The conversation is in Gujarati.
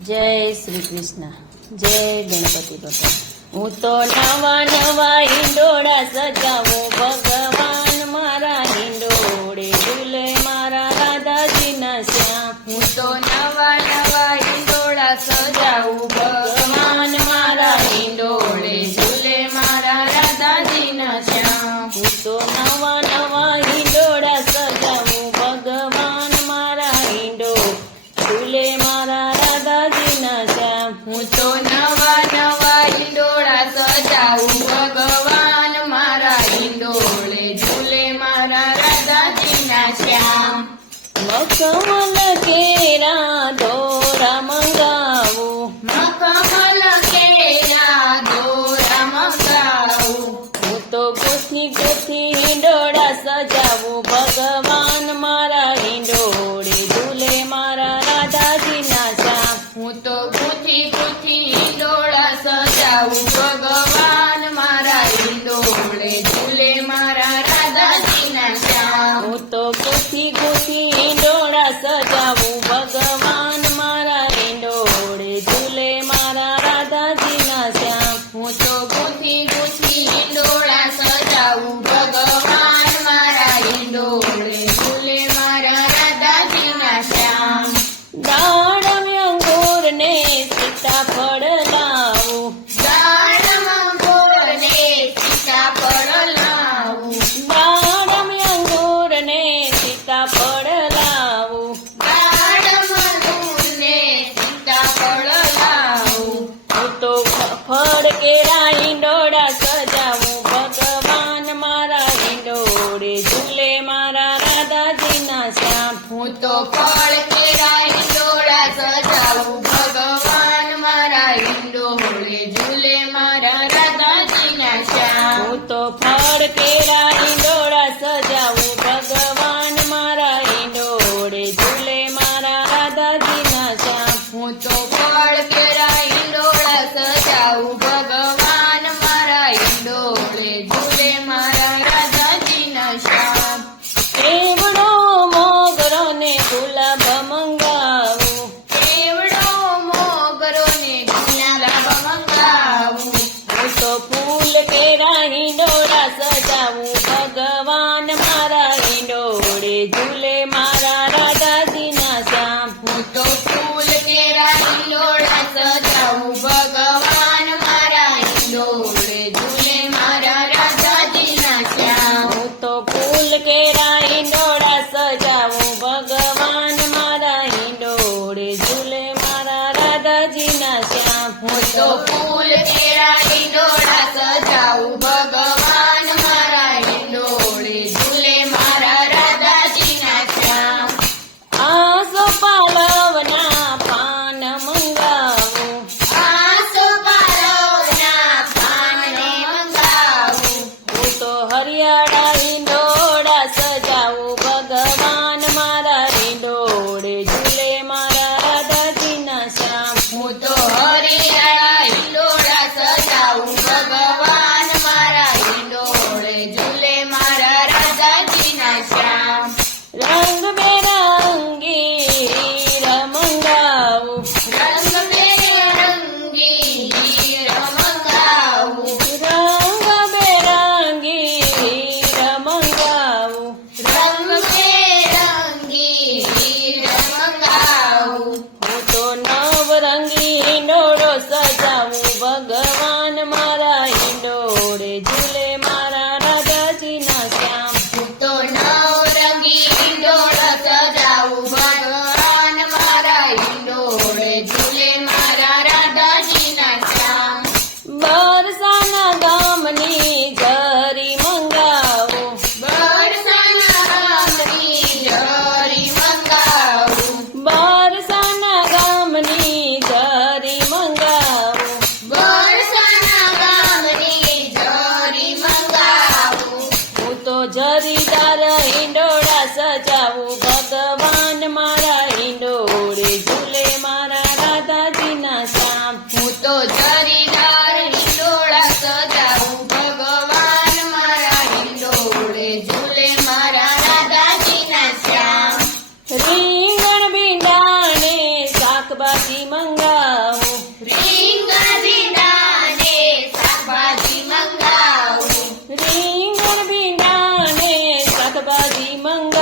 જય શ્રી કૃષ્ણ. જય ગણપતિ બાપા. હું તો નવા નવા હિંડોળા સજાવો. ભગવાન મારા હિંડોળે, ઝૂલે મારા રાધાજીના શ્યામ. હું તો નવા ડોળે ઝૂલે મારા રાધાજીના શ્યામ. મકમલ કેરા દોરા મંગાવું. મકમલ કેરા દોરા મંગાવો. હું તો ગોથી ગોથી ડોળા સજાવું. ભગવાન મારા હિંડોળે ઝૂલે મારા રાધાજીના શ્યામ. હું તો ગોથી ગોથી ડોળા સજાવું. கோபால મારા રાધાજીના શ્યામ. હું તો ફૂલ તેરા હિલોળા સજાવું. ભગવાન મારા હિલોળે ઝૂલે મારા રાધાજીના શ્યામ. હું તો ફૂલ કે mang